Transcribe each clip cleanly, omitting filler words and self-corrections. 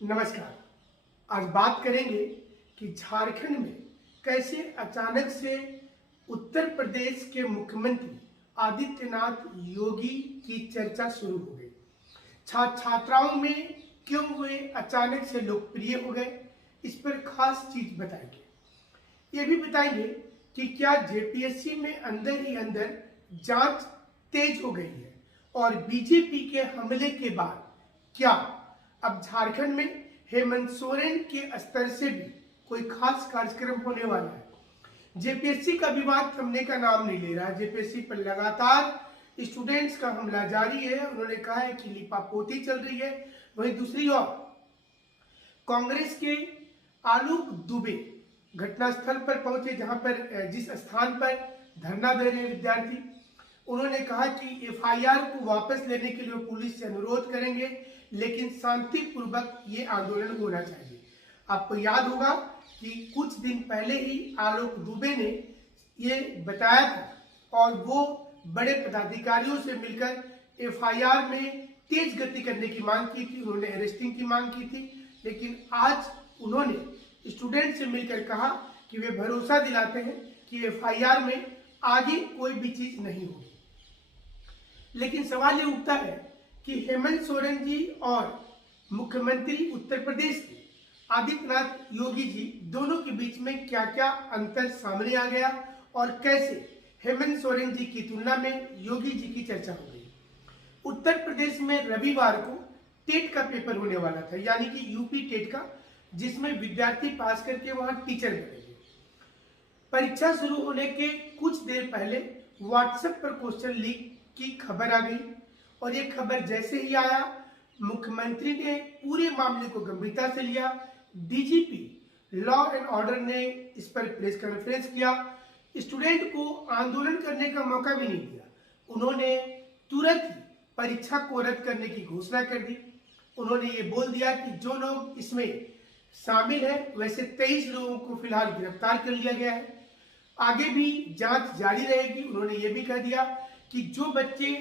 नमस्कार। आज बात करेंगे कि झारखंड में कैसे अचानक से उत्तर प्रदेश के मुख्यमंत्री आदित्यनाथ योगी की चर्चा शुरू हो गई। छात्राओं में क्यों वे अचानक से लोकप्रिय हो गए, इस पर खास चीज बताएंगे। ये भी बताएंगे कि क्या जेपीएससी में अंदर ही अंदर जांच तेज हो गई है और बीजेपी के हमले के बाद क्या अब झारखंड में हेमंत सोरेन के स्तर से भी कोई खास कार्यक्रम होने वाला है। जेपीएससी का विवाद थमने का नाम नहीं ले रहा। जेपीएससी पर लगातार स्टूडेंट्स का हमला जारी है। उन्होंने कहा है कि लिपापोती चल रही है। वहीं दूसरी ओर कांग्रेस के आलोक दुबे घटनास्थल पर पहुंचे, जहां पर जिस स्थान पर धरना दे रहे विद्यार्थी, उन्होंने कहा कि एफआईआर को वापस लेने के लिए पुलिस से अनुरोध करेंगे, लेकिन शांतिपूर्वक ये आंदोलन होना चाहिए। आपको याद होगा कि कुछ दिन पहले ही आलोक दुबे ने ये बताया था और वो बड़े पदाधिकारियों से मिलकर एफआईआर में तेज गति करने की मांग की थी। उन्होंने अरेस्टिंग की मांग की थी, लेकिन आज उन्होंने स्टूडेंट से मिलकर कहा कि वे भरोसा दिलाते हैं कि एफआईआर में आगे कोई भी चीज नहीं होगी। लेकिन सवाल ये उठता है कि हेमंत सोरेन जी और मुख्यमंत्री उत्तर प्रदेश के आदित्यनाथ योगी जी दोनों के बीच में क्या क्या अंतर सामने आ गया और कैसे हेमंत सोरेन जी की तुलना में योगी जी की चर्चा हो गई। उत्तर प्रदेश में रविवार को टेट का पेपर होने वाला था, यानी कि यूपी टेट का, जिसमें विद्यार्थी पास करके वहां टीचर बनेंगे। परीक्षा शुरू होने के कुछ देर पहले व्हाट्सएप पर क्वेश्चन लीक की खबर आ गई और ये खबर जैसे ही आया, मुख्यमंत्री ने पूरे मामले को गंभीरता से लिया। डीजीपी लॉ एंड ऑर्डर ने इस पर प्रेस कॉन्फ्रेंस किया। स्टूडेंट को आंदोलन करने का मौका भी नहीं दिया। उन्होंने तुरंत ही परीक्षा को रद्द करने की घोषणा कर दी। उन्होंने ये बोल दिया कि जो लोग इसमें शामिल हैं, वैसे 23 लोगों को फिलहाल गिरफ्तार कर लिया गया है। आगे भी जांच जारी रहेगी। उन्होंने ये भी कह दिया कि जो बच्चे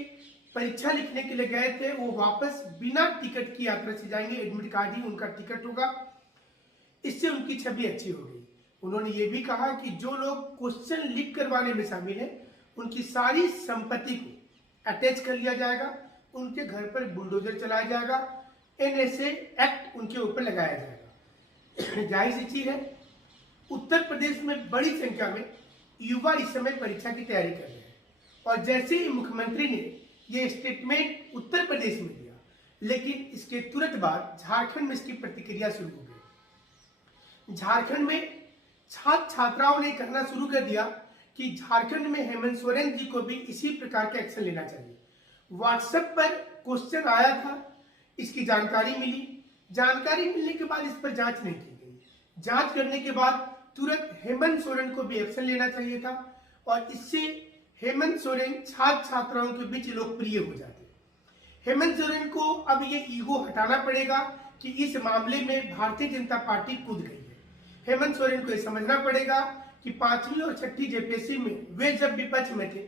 परीक्षा लिखने के लिए गए थे वो वापस बिना टिकट की यात्रा से जाएंगे। एडमिट कार्ड ही उनका टिकट होगा। इससे उनकी छवि अच्छी हो गई। उन्होंने ये भी कहा कि जो लोग क्वेश्चन लीक करवाने में शामिल हैं, उनकी सारी संपत्ति को अटैच कर लिया जाएगा, उनके घर पर बुलडोजर चलाया जाएगा, एनएसए एक्ट उनके ऊपर लगाया जाएगा। जाहिर सी चीज है, उत्तर प्रदेश में बड़ी संख्या में युवा इस समय परीक्षा की तैयारी कर रहे हैं और जैसे ही मुख्यमंत्री ने ये स्टेटमेंट उत्तर प्रदेश में दिया, लेकिन इसके तुरंत बाद झारखंड में इसकी प्रतिक्रिया शुरू हो गई। झारखंड में छात्र छात्राओं ने कहना शुरू कर दिया कि झारखंड में हेमंत सोरेन जी को भी इसी प्रकार का एक्शन लेना चाहिए। व्हाट्सएप पर क्वेश्चन आया था, इसकी जानकारी मिली। जानकारी मिलने के बाद इस पर जांच नहीं की गई। जांच करने के बाद तुरंत हेमंत सोरेन को भी एक्शन लेना चाहिए था और इससे हेमंत सोरेन छात्र छात्राओं के बीच लोकप्रिय हो जाते। हेमंत सोरेन को अब ये ईगो हटाना पड़ेगा कि इस मामले में भारतीय जनता पार्टी कूद गई है। हेमंत सोरेन को यह समझना पड़ेगा कि 5वीं और 6ठी जेपीएससी में वे जब विपक्ष में थे,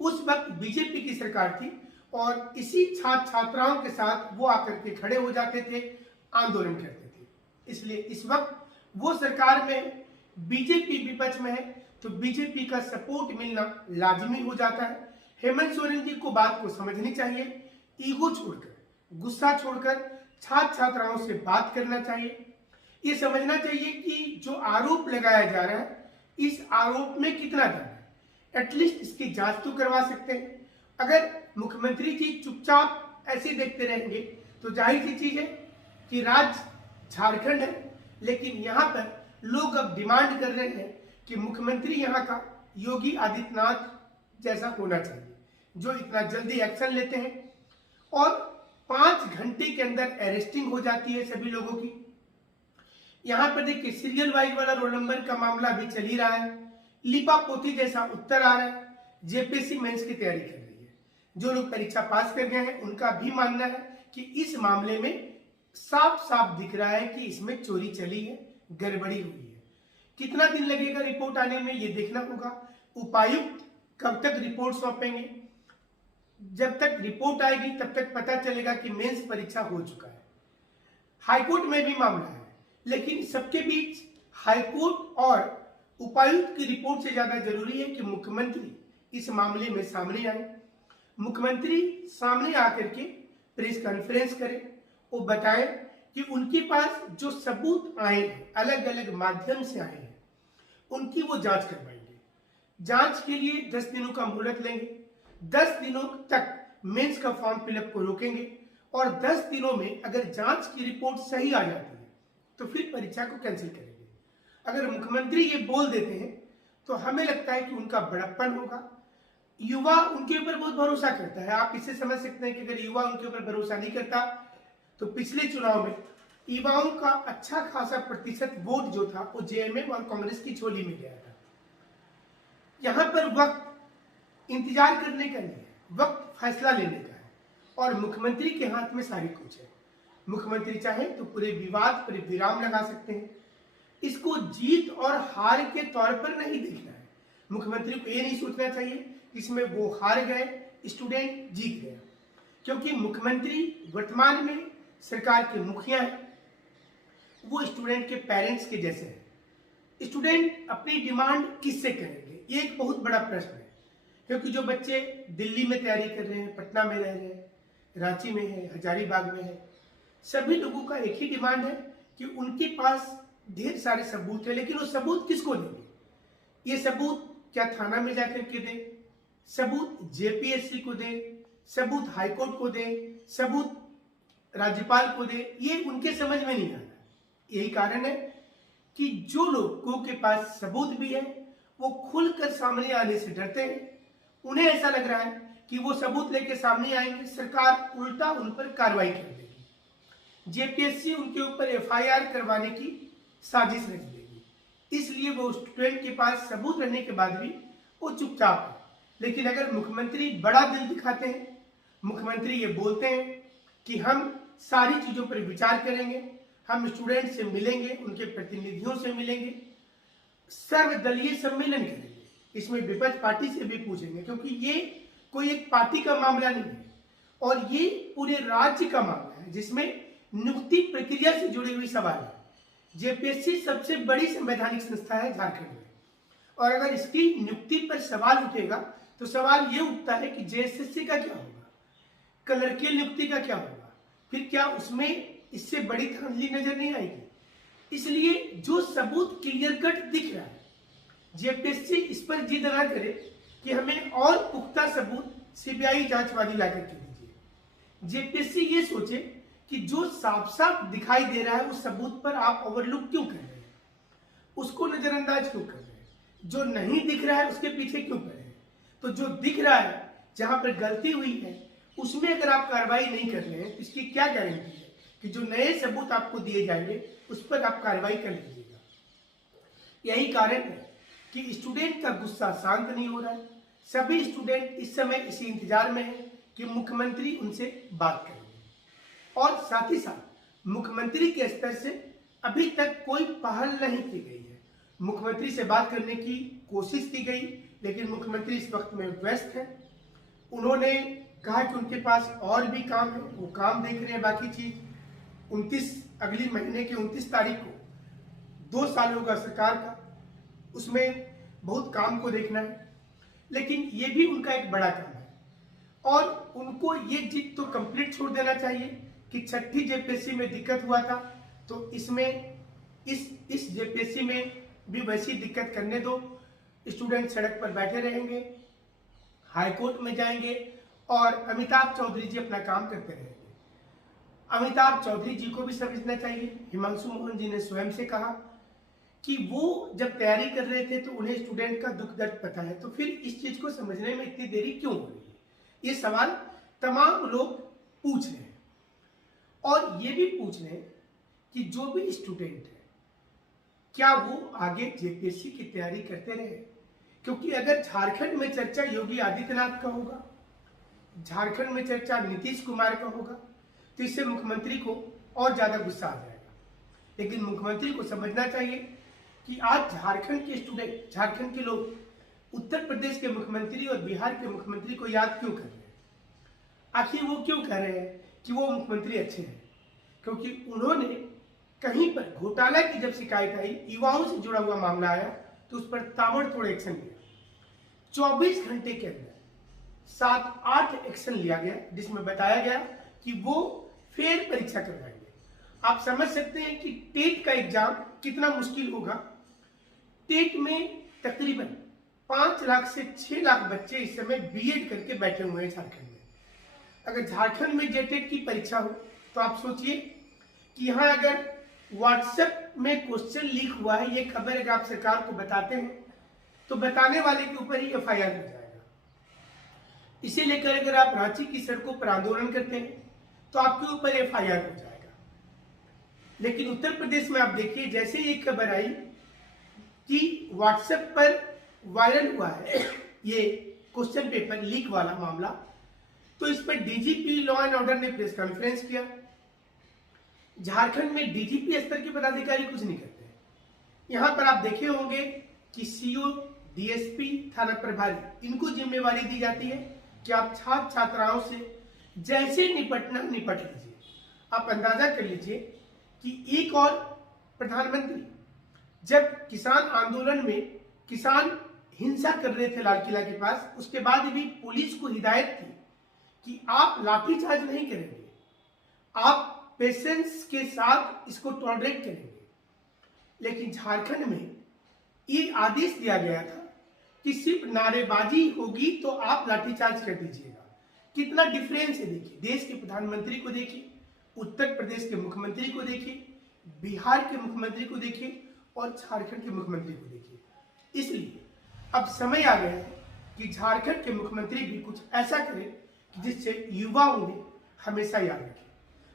उस वक्त बीजेपी की सरकार थी और इसी छात्र छात्राओं के साथ वो आकर के खड़े हो जाते थे, आंदोलन करते थे। इसलिए इस वक्त वो सरकार में बीजेपी विपक्ष में है तो बीजेपी का सपोर्ट मिलना लाजमी हो जाता है। हेमंत सोरेन जी को बात को समझनी चाहिए। ईगो छोड़कर, गुस्सा छोड़कर छात्र छात्राओं से बात करना चाहिए। ये समझना चाहिए कि जो आरोप लगाया जा रहा है, इस आरोप में कितना दम है, एटलीस्ट इसकी जांच तो करवा सकते हैं। अगर मुख्यमंत्री जी चुपचाप ऐसे देखते रहेंगे तो जाहिर सी चीज है कि राज्य झारखंड है, लेकिन यहाँ पर लोग अब डिमांड कर रहे हैं कि मुख्यमंत्री यहाँ का योगी आदित्यनाथ जैसा होना चाहिए, जो इतना जल्दी एक्शन लेते हैं और 5 घंटे के अंदर अरेस्टिंग हो जाती है सभी लोगों की। यहाँ पर देखिए, सीरियल वाइज वाला रोल नंबर का मामला भी चल ही रहा है। लिपापोती जैसा उत्तर आ रहा है। जेपीएससी मेंस की तैयारी कर रही है। जो लोग परीक्षा पास कर गए हैं, उनका भी मानना है कि इस मामले में साफ साफ दिख रहा है कि इसमें चोरी चली है, गड़बड़ी हुई है। कितना दिन लगेगा रिपोर्ट आने में, ये देखना होगा। उपायुक्त कब तक रिपोर्ट सौंपेंगे, जब तक रिपोर्ट आएगी तब तक पता चलेगा कि मेंस परीक्षा हो चुका है। हाईकोर्ट में भी मामला है, लेकिन सबके बीच हाईकोर्ट और उपायुक्त की रिपोर्ट से ज्यादा जरूरी है कि मुख्यमंत्री इस मामले में सामने आए। मुख्यमंत्री सामने आकर के प्रेस कॉन्फ्रेंस करें, वो बताएं कि उनके पास जो सबूत आए हैं, अलग अलग माध्यम से आए हैं, उनकी वो जांच करवाएंगे। जांच के लिए 10 दिनों का मुहलत लेंगे। 10 दिनों तक मेंस का फॉर्म फिलअप को रोकेंगे और 10 दिनों में अगर जांच की रिपोर्ट सही आ जाती है तो फिर परीक्षा को कैंसिल करेंगे। अगर मुख्यमंत्री ये बोल देते हैं तो हमें लगता है कि उनका बड़प्पन होगा। युवा उनके ऊपर बहुत भरोसा करता है। आप इससे समझ सकते हैं कि अगर युवा उनके ऊपर भरोसा नहीं करता तो पिछले चुनाव में युवाओं का अच्छा खासा प्रतिशत वोट जो था वो जेएमएम और कांग्रेस की झोली में गया था। यहां पर वक्त इंतजार करने का नहीं है, वक्त फैसला लेने का है और मुख्यमंत्री के हाथ में सारी कुछ है। मुख्यमंत्री चाहे तो पूरे विवाद पर विराम लगा सकते हैं। इसको जीत और हार के तौर पर नहीं देखना है। मुख्यमंत्री को ये नहीं सोचना चाहिए इसमें वो हार गए, स्टूडेंट जीत गया, क्योंकि मुख्यमंत्री वर्तमान में सरकार के मुखिया हैं। वो स्टूडेंट के पेरेंट्स के जैसे हैं। स्टूडेंट अपनी डिमांड किससे करेंगे, ये एक बहुत बड़ा प्रश्न है, क्योंकि जो बच्चे दिल्ली में तैयारी कर रहे हैं, पटना में रह रहे हैं, रांची में है, हजारीबाग में है, सभी लोगों का एक ही डिमांड है कि उनके पास ढेर सारे सबूत है, लेकिन वो सबूत किसको देंगे? ये सबूत क्या थाना में जाकर के दें, सबूत जेपीएससी को दें, सबूत हाईकोर्ट को दें, सबूत राज्यपाल को दें, ये उनके समझ में नहीं आता। यही कारण है कि जो लोगों के पास सबूत भी है वो खुलकर सामने आने से डरते हैं। उन्हें ऐसा लग रहा है कि वो सबूत लेके सामने आएंगे, सरकार उल्टा उन पर कार्रवाई कर देगी, जेपीएससी उनके ऊपर एफआईआर करवाने की साजिश रच देगी। इसलिए वो स्टूडेंट के पास सबूत रहने के बाद भी वो चुपचाप है। लेकिन अगर मुख्यमंत्री बड़ा दिल दिखाते हैं, मुख्यमंत्री ये बोलते हैं कि हम सारी चीजों पर विचार करेंगे, हम स्टूडेंट से मिलेंगे, उनके प्रतिनिधियों से मिलेंगे, सर्वदलीय सम्मेलन करेंगे, इसमें विपक्ष पार्टी से भी पूछेंगे, क्योंकि ये कोई एक पार्टी का मामला नहीं है और ये पूरे राज्य का मामला है जिसमें नियुक्ति प्रक्रिया से जुड़े हुए सवाल है। जेपीएससी सबसे बड़ी संवैधानिक संस्था है झारखंड में, और अगर इसकी नियुक्ति पर सवाल उठेगा तो सवाल ये उठता है कि जेएसएससी का क्या होगा, क्लर्कियल नियुक्ति का क्या होगा, फिर क्या उसमें इससे बड़ी धांधली नजर नहीं आएगी? इसलिए जो सबूत क्लियर कट दिख रहा है, जेपीएससी इस पर जिद ना करे कि हमें और पुख्ता सबूत सीबीआई जांच वाली लाकर के दीजिए। जेपीएससी ये सोचे कि जो साफ साफ दिखाई दे रहा है उस सबूत पर आप ओवरलुक क्यों कर रहे हैं, उसको नजरअंदाज क्यों कर रहे हैं, जो नहीं दिख रहा है उसके पीछे क्यों कर रहे हैं? तो जो दिख रहा है, जहां पर गलती हुई है, उसमें अगर आप कार्रवाई नहीं कर रहे हैं तो इसकी क्या गारंटी है कि जो नए सबूत आपको दिए जाएंगे उस पर आप कार्रवाई कर लीजिएगा? यही कारण है कि स्टूडेंट का गुस्सा शांत नहीं हो रहा है। सभी स्टूडेंट इस समय इसी इंतजार में है कि मुख्यमंत्री उनसे बात करेंगे, और साथ ही साथ मुख्यमंत्री के स्तर से अभी तक कोई पहल नहीं की गई है। मुख्यमंत्री से बात करने की कोशिश की गई, लेकिन मुख्यमंत्री इस वक्त में व्यस्त है। उन्होंने कहा कि उनके पास और भी काम है, वो काम देख रहे हैं। बाकी चीज 29 अगली महीने की 29 तारीख को 2 साल होगा सरकार का, उसमें बहुत काम को देखना है, लेकिन ये भी उनका एक बड़ा काम है और उनको ये जिद तो कंप्लीट छोड़ देना चाहिए कि छठी जेपीएससी में दिक्कत हुआ था तो इसमें इस जेपीएससी में भी वैसी दिक्कत करने दो। स्टूडेंट सड़क पर बैठे रहेंगे, हाईकोर्ट में जाएंगे और अमिताभ चौधरी जी अपना काम करते रहेंगे। अमिताभ चौधरी जी को भी समझना चाहिए, हिमांशु मोहन जी ने स्वयं से कहा कि वो जब तैयारी कर रहे थे तो उन्हें स्टूडेंट का दुख दर्द पता है, तो फिर इस चीज को समझने में इतनी देरी क्यों हो रही है? ये सवाल तमाम लोग पूछ रहे हैं और ये भी पूछ रहे हैं कि जो भी स्टूडेंट है क्या वो आगे जेपीएससी की तैयारी करते रहे? क्योंकि अगर झारखंड में चर्चा योगी आदित्यनाथ का होगा, झारखंड में चर्चा नीतीश कुमार का होगा, तो इससे मुख्यमंत्री को और ज्यादा गुस्सा आ जाएगा। लेकिन मुख्यमंत्री को समझना चाहिए कि आज झारखंड के स्टूडेंट, झारखंड के लोग उत्तर प्रदेश के मुख्यमंत्री और बिहार के मुख्यमंत्री को याद क्यों कर रहे हैं? आखिर वो क्यों कह रहे हैं कि वो मुख्यमंत्री अच्छे हैं? क्योंकि उन्होंने कहीं पर घोटाला की जब शिकायत आई, युवाओं से जुड़ा हुआ मामला आया, तो उस पर ताबड़तोड़ एक्शन लिया। 24 घंटे के अंदर 7-8 एक्शन लिया गया, जिसमें बताया गया कि वो फेर परीक्षा करवाएंगे। आप समझ सकते हैं कि टेट का एग्जाम कितना मुश्किल होगा। टेट में तकरीबन 5 लाख से 6 लाख बच्चे इस समय बीएड करके बैठे हुए हैं झारखंड में। अगर झारखंड में जेटेट की परीक्षा हो तो आप सोचिए कि यहाँ अगर व्हाट्सएप में क्वेश्चन लीक हुआ है, ये खबर अगर आप सरकार को बताते हैं तो बताने वाले के ऊपर ही एफआईआर हो जाएगा। इसे लेकर अगर आप रांची की सड़कों पर आंदोलन करते हैं तो आपके ऊपर एफआईआर हो जाएगा। लेकिन उत्तर प्रदेश में आप देखिए, जैसे ये खबर आई कि व्हाट्सएप पर वायरल हुआ है ये क्वेश्चन पेपर लीक वाला मामला, तो इस पर डीजीपी लॉ एंड ऑर्डर ने प्रेस कॉन्फ्रेंस किया। झारखंड में डीजीपी स्तर के पदाधिकारी कुछ नहीं करते हैं। यहां पर आप देखे होंगे कि सीओ, डीएसपी, थाना प्रभारी, इनको जिम्मेवारी दी जाती है कि आप छात्र छात्राओं से जैसे निपटना निपट लीजिए। आप अंदाजा कर लीजिए कि एक और प्रधानमंत्री जब किसान आंदोलन में किसान हिंसा कर रहे थे लाल किला के पास, उसके बाद भी पुलिस को हिदायत थी कि आप लाठीचार्ज नहीं करेंगे, आप पेशेंस के साथ इसको टॉलरेट करेंगे। लेकिन झारखंड में ये आदेश दिया गया था कि सिर्फ नारेबाजी होगी तो आप लाठीचार्ज कर दीजिएगा। कितना डिफरेंस है देखिए। देश के प्रधानमंत्री को देखिए, उत्तर प्रदेश के मुख्यमंत्री को देखिए, बिहार के मुख्यमंत्री को देखिए और झारखंड के मुख्यमंत्री को देखिए। इसलिए अब समय आ गया है कि झारखंड के मुख्यमंत्री भी कुछ ऐसा करें जिससे युवा उन्हें हमेशा याद रखें।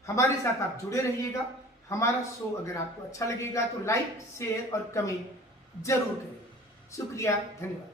हमारे साथ आप जुड़े रहिएगा। हमारा शो अगर आपको अच्छा लगेगा तो लाइक, शेयर और कमेंट जरूर करें। शुक्रिया, धन्यवाद।